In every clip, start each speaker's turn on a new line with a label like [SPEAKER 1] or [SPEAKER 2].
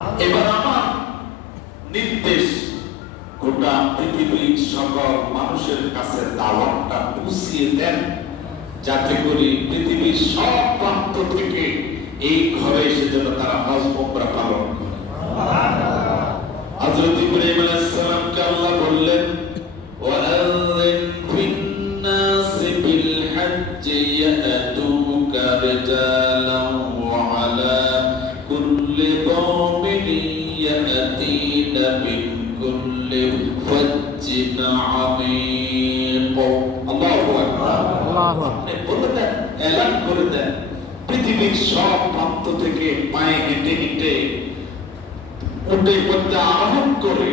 [SPEAKER 1] এবার আমার নির্দেশ গোটা পৃথিবীর সকল মানুষের কাছে দাওয়াতটা পুষিয়ে দেন, যাতে করে পৃথিবীর সব প্রান্ত থেকে এই ঘরে এসে যেন তারা হজ ওমরা পালন করে। হযরত ইব্রাহিম আল্লাহ বললেন ওয়াআযিন বিল-হজ্জ ইয়াতুকা এলান করে দেন, পৃথিবীর সব প্রান্ত থেকে পায়ে হেঁটে হেঁটে উঠে করতে আরম্ভ করে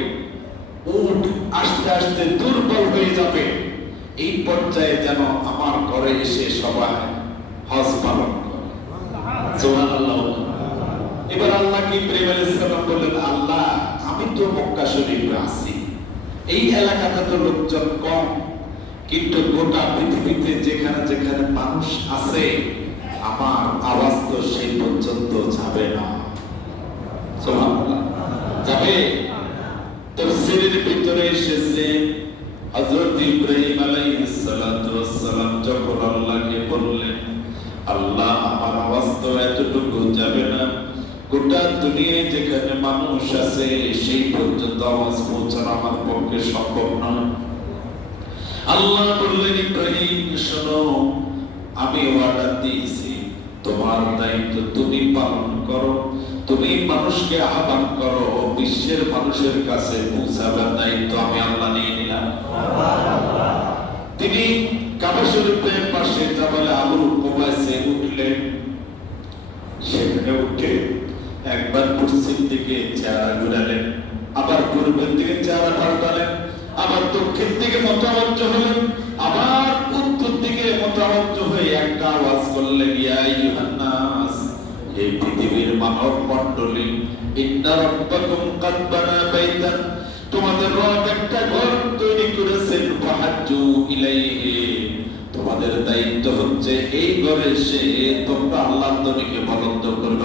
[SPEAKER 1] উঠ, আস্তে আস্তে দুর্বল হয়ে যাবে। এই পর্যায়ে যেন আমার ঘরে এসে সবাই হজ পালন এবার আল্লাহ কি ইব্রাহিম আলাইহিস সালাম বললেন, আল্লাহ, আমি তো মক্কা শরীফে আছি। এই এলাকাতে তো লোকজন কম কিন্তু গোটা পৃথিবীতে যেখানে যেখানে মানুষ আছে, আমার আওয়াজ তো সেই পর্যন্ত যাবে না। যাবে? ভিতরে এসেছে ইব্রাহিম যখন আল্লাহকে বললেন, আল্লাহ, আমার আওয়াজ তো এতটুকু যাবে না। গোটা দুনিয়ায় যেখানে মানুষ আছে, সেই পর্যন্ত আওয়াজ পৌঁছানো আমার পক্ষে সম্ভব নয়। আল্লাহ বললেন, ইব্রাহিম, শোনো, আমি ওয়াদা দিয়েছি। তোমার দায়িত্ব তুমি পালন করো, তুমি মানুষকে আহ্বান করো বিশ্বের মানুষের কাছে পৌঁছাবার দায়িত্ব আমি আল্লাহ নিয়ে নিলাম। তিনি কাবা শরীফের পাশে জাবালে আবুল কোবাইসে উঠলেন। সেখানে উঠে একবার পশ্চিম দিকে চেহারা ঘুরালেন। আবার পূর্বের দিকে চেহারা আবার দক্ষিণ দিকে মতামত হলেন, আবার উত্তর দিকে মতামত হয়ে একটা আওয়াজ করলেন ইউহান্নাস এই পৃথিবীর মানব মণ্ডলী, ইন্না কাদ বানা বাইতান, তোমাদের রব একটা ঘর তৈরি করেছেন, ফাহাজ্জু ইলাইহি। তোমাদের দায়িত্ব হচ্ছে এই ঘরে সে তোমরা আল্লাহর নবীকে বলন্দ করবে।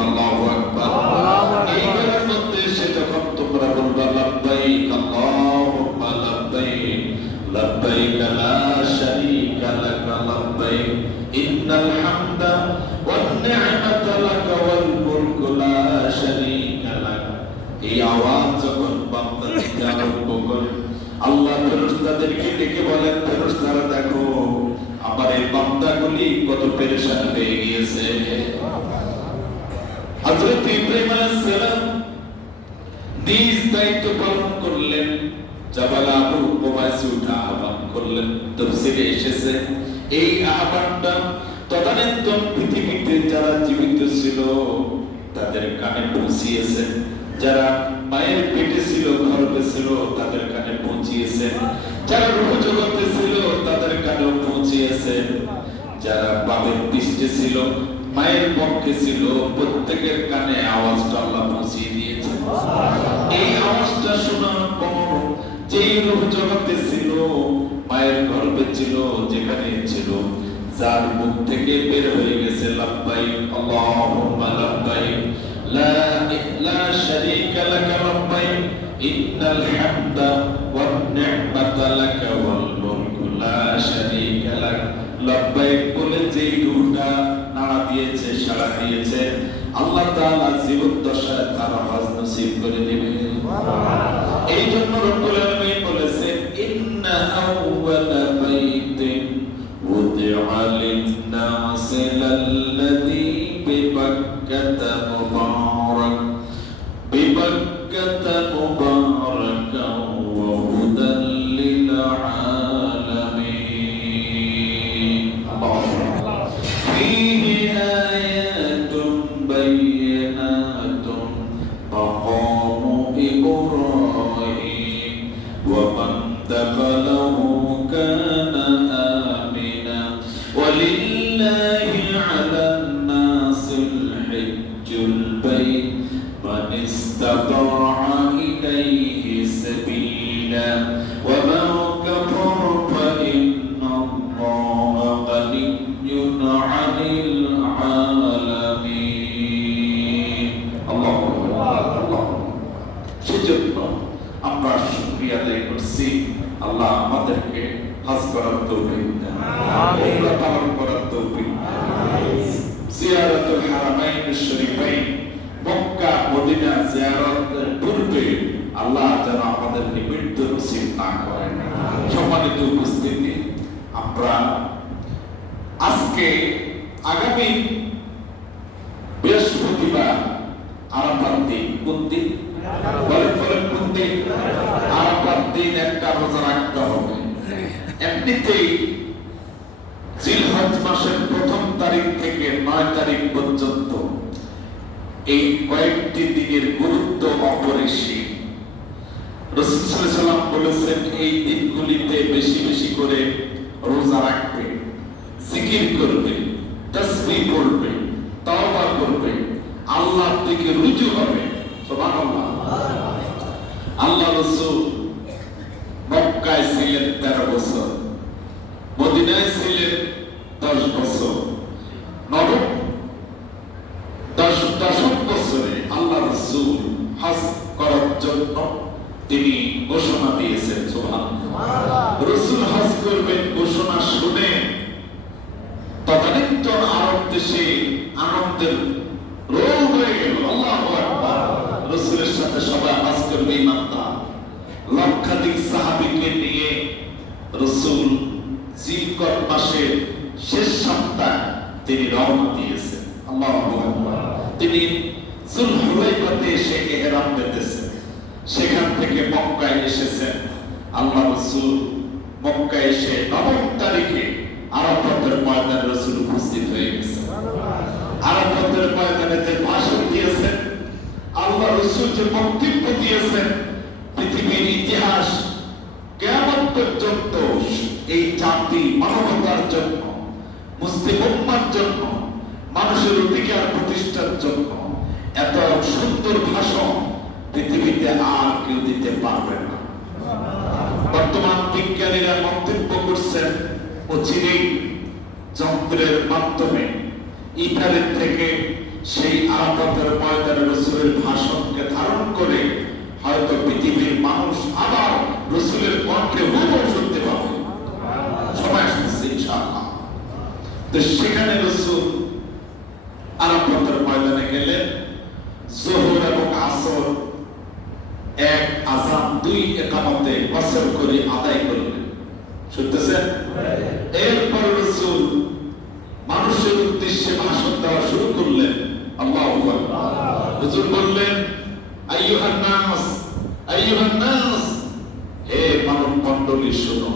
[SPEAKER 1] বান্দাগুলি কত পেরেশান হয়ে গিয়েছে। হযরত ইব্রাহিম আলাইহিস সালাম নিজ দায়িত্ব পালন করলেন, জাবাল আবু কুবাইসে উঠা আহ্বান করলেন তাফসীরে এসেছে, এই আহ্বানটা তদানীন্তন পৃথিবীতে যারা জীবিত ছিল, তাদের কানে পৌঁছিয়েছেন যারা মায়ের পেটে ছিল গর্ভে ছিল তাদের কানে পৌঁছিয়েছেন যারা রূহ জগতে ছিল তাদের কানেও পৌঁছিয়েছেন যারা বাবের পৃষ্ঠে ছিল, মায়ের পক্ষে ছিল, প্রত্যেকের কানে আওয়াজটা আল্লাহ পৌঁছিয়ে দিয়েছে। এই আওয়াজটা শোনার পর যেই রূহ জগতে ছিল, মায়ের গর্ভে ছিল, যেখানে ছিল, যার মুখ থেকে বের হয়ে গেছে লাব্বাইক আল্লাহুম্মা লাব্বাইক লা লা শারীকা হামদা ওয়ান নি'মাতা লাক ওয়াল মুলকু। লা শারীকা লাব্বাইক বলে যেই রূহটা নাড়া দিয়েছে সাড়া দিয়েছে আল্লাহ তাআলা জীবন দশায় তার হজ নসিব করে দিবেন। এই জন্য রব্বুল আলামিন বলেছেন ইন্না আউওয়ালা আমরা আজকে আগামী বৃহস্পতিবার আরাফার দিন তারিখ পর্যন্ত এই কয়েকটি দিনের গুরুত্ব অপরিসীম। বলেছেন, এই দিনগুলিতে বেশি বেশি করে রোজা রাখবে, জিকির করবে, তসবিহ পড়বে, তওবা করবে, আল্লাহর দিকে রুজু হবে। সুবহানাল্লাহ। আল্লাহ রাসূল মক্কায় ছিলেন 13 বছর, মদিনায় ছিলেন 10 বছর। নবম, দশ, দশম বছরে আল্লাহ রাসূল হজ করার জন্য তিনি ঘোষণা দিয়েছেন সুবহানাল্লাহ রসুল হজ করবেন ঘোষণা শুনে তদানীন্তন আরব দেশে আনন্দের রোল হয়ে গেল আল্লাহ রসুলের সাথে সবাই হজ করবে ইমানদার লক্ষাধিক সাহাবিকে নিয়ে রসুল জিলকট মাসের শেষ সপ্তাহ তিনি রওনা দিয়েছেন আল্লাহ তিনি জুলহুলাইফাতে এসে ইহরাম পেতেছেন। সেখান থেকে মক্কায় এসেছেন। আল্লাহ রসুল মক্কায় এসে নবম তারিখে আরাফাতের ময়দানে রসুল উপস্থিত হয়ে গেছেন। আরাফাতের ময়দানে যে ভাষণ দিয়েছেন, আল্লাহ রসুল যে বক্তব্য দিয়েছেন, পৃথিবীর ইতিহাস কেমন পর্যন্ত এই জাতি মানবতার জন্য, মুসলিম উম্মার জন্য মানুষের প্রতিষ্ঠার জন্য এত সুন্দর ভাষণ পৃথিবীতে আর কেউ দিতে পারবে না। বর্তমান বিজ্ঞানীরা মন্তব্য করছেন, অচিরেই যন্ত্রের মাধ্যমে ইটারের থেকে সেই আরাফাতের ময়দানে রসুলের ভাষণকে ধারণ করে হয়তো পৃথিবীর মানুষ আবার রসুলের কণ্ঠে হুবহু শুনতে পাবে। সময় আসতেছে, ইনশাআল্লাহ। তো সেখানে রসুল আরাফাতের ময়দানে গেলেন জোহর এবং আসর এক, আজান দুই একামতে বছর করে আদায় করলেন শুনতেছেন? এরপর রসুল মানুষের উদ্দেশ্যে ভাষণ দেওয়া শুরু করলেন। আল্লাহ হুজুর বললেন, আইয়ুহান নাস আইয়ুহান নাস, হে মানব মণ্ডলী, শোনো।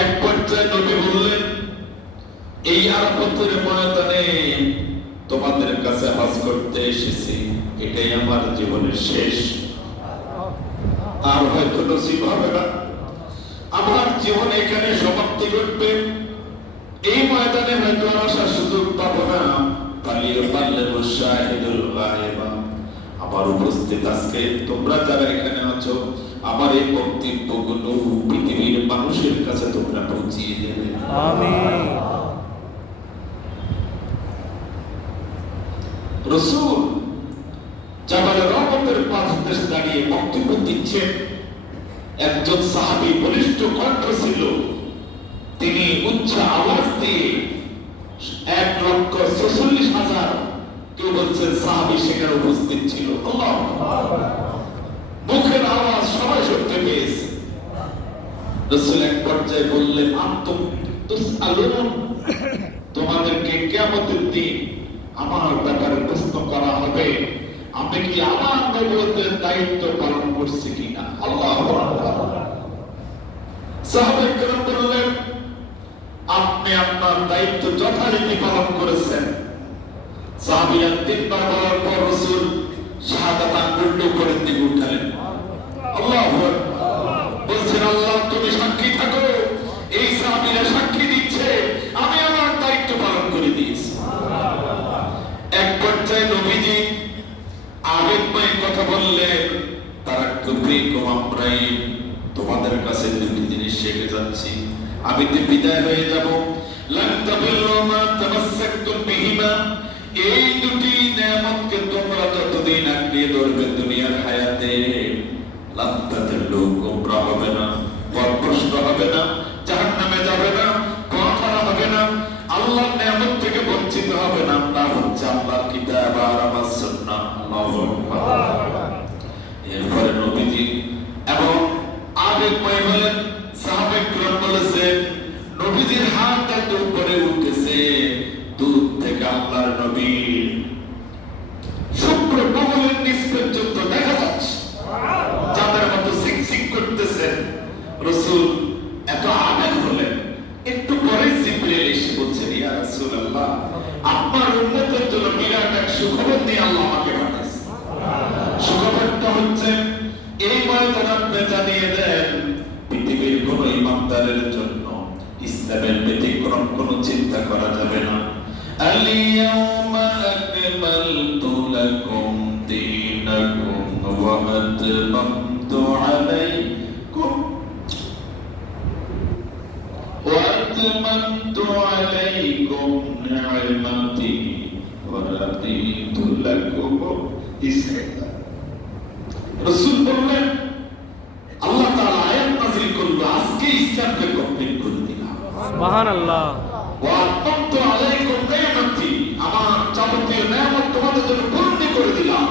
[SPEAKER 1] এক পর্যায়ে নবী বললেন, এই আরাফতের ময়দানে তোমাদের কাছে হজ করতে এসেছি, এটাই আমার জীবনের শেষ। আর হয়তো নসিব হবে না। আমার জীবন এখানে সমাপ্তি ঘটবে। এই ময়দানে হয়তো আসার সুযোগ পাবো না। পালিয়ে পারলে গায়েবা। আমার উপস্থিত আজকে তোমরা যারা এখানে আছো, আমার এই বক্তব্যগুলো পৃথিবীর মানুষের কাছে তোমরা পৌঁছিয়ে দেবে।
[SPEAKER 2] আমিন।
[SPEAKER 1] রসুল জাবালে রহমতের পাশে দাঁড়িয়ে বক্তব্য দিচ্ছেন। একজন সাহাবী বলিষ্ঠ কণ্ঠ ছিল। তিনি উচ্চ আওয়াজ দিয়ে এক লক্ষ ছেচল্লিশ হাজার কেউ বলছেন সাহাবী সেখানে উপস্থিত ছিল। মুখের আওয়াজ সবাই শুনতে পেয়েছে। রসুল এক পর্যায়ে বললেন তুসআলুন? তোমাদেরকে কিয়ামতের দিন আমার ব্যাপারে প্রশ্ন করা হবে আমি কি আমার নবুয়তের দায়িত্ব পালন করছি কিনা? আল্লাহ সাহাবায়ে কেরাম বললেন, আপনি আপনার দায়িত্ব যথারীতি পালন করেছেন। যাচ্ছি আমি তো বিদায় হয়ে যাব এই দুটি নিয়ামতকে তোমরা আঁকড়িয়ে ধরবে দুনিয়ার হায়াতে লোক গোমরা হবে না হবে না যাবে না হবে না, আল্লাহর নিয়ামত থেকে বঞ্চিত হবে না। তা হচ্ছে আল্লাহর কিতাব আর আমার আল্লাহু আকবার এরপরে নবীজি এবং আবেগময় হলেন সাহাবেক গ্রহণ বলেছেন নবীজির হাত এত উপরে উঠেছে দূর থেকে আল্লাহর নবী শুভ্র কবলের নিচ পর্যন্ত দেখা যাচ্ছে যাদের মতো সিকসিক করতেছেন রসুল এত আবেগ হলেন একটু পরে জিব্রাইল এসে বলছেন ইয়া রাসূলুল্লাহ আপনার উন্নতের জন্য বিরাট এক সুখবর দিয়ে আল্লাহ আমাকে পাঠাচ্ছে। সুখবরটা হচ্ছে, এই ময়দানে জানিয়ে দেন পৃথিবীর কোন ইমামদারের জন্য ইসলামের ব্যতিক্রম কোন চিন্তা করা যাবে না। আলিয়াউমা আকমালতু লাকুম। وأتممت عليكم نعمتي ورضيت لكم الإسلام রসুল বললেন আল্লাহ তাআলা আয়াত নাযিল করলো আজকে ইসলামকে কমপ্লিট করে দিলাম
[SPEAKER 2] সুবহান আল্লাহ
[SPEAKER 1] ওয়াত্তামতু আলাইকুম নিয়ামতি আমার যাবতীয় নিয়ামত তোমাদের জন্য পূর্ণ করে দিলাম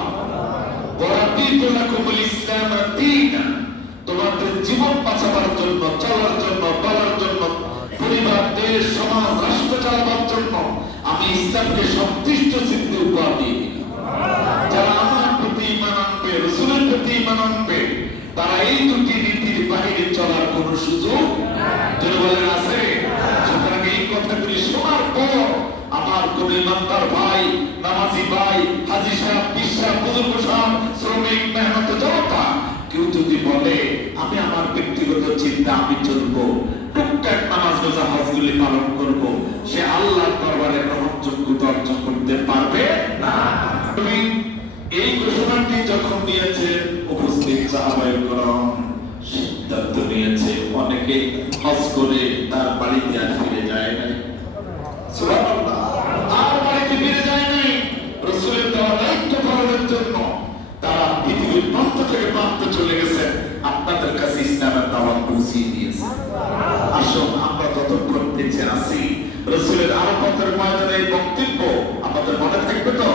[SPEAKER 1] ওয়ারাদিতু লাকুমুল ইসলাম দীনা তোমাদের জীবন বাঁচাবার জন্য চলার জন্য আমি ইসলামকে সন্তুষ্ট চিত্তে উপহার দিয়ে যারা আমার প্রতি ইমান আনবে, রসুলের প্রতি ইমান আনবে, তারা এই দুটি নীতির বাহিরে চলার কোন সুযোগ বলেন আছে? সুতরাং এই কথাগুলি শোনার পর আমার কোন ইমানদার ভাই, নামাজি ভাই, হাজি সাহেব বিশ্বাস বুজুর্গ সাহেব, শ্রমিক, মেহনত, জনতা, কেউ যদি বলে, আমি আমার ব্যক্তিগত চিন্তা, আমি চলবো টুকটাক নামাজ রোজা হজগুলি পালন করব, সে আল্লাহর দরবারে গ্রহণযোগ্যতা অর্জন করতে পারবে না। এই ঘোষণাটি যখন নিয়েছে, উপস্থিত সাহাবায়ে করম সিদ্ধান্ত নিয়েছে। অনেকে হজ করে তার বাড়িতে আর ফিরে যায় না সুবহানাল্লাহ। আর বাড়িতে ফিরে যায় নাই। রাসূলের দেওয়া দায়িত্ব পালনের জন্য তারা পৃথিবীর প্রান্ত থেকে প্রান্ত চলে গেছে। আপনাদের কাছে ইসলামের দাওয়াত পৌঁছিয়ে দিয়েছে। আসুন, আমরা ততক্ষণ বেঁচে আছি। রসুলের আরও ময়দানে এই বক্তব্য আমাদের মনে থাকবে তো?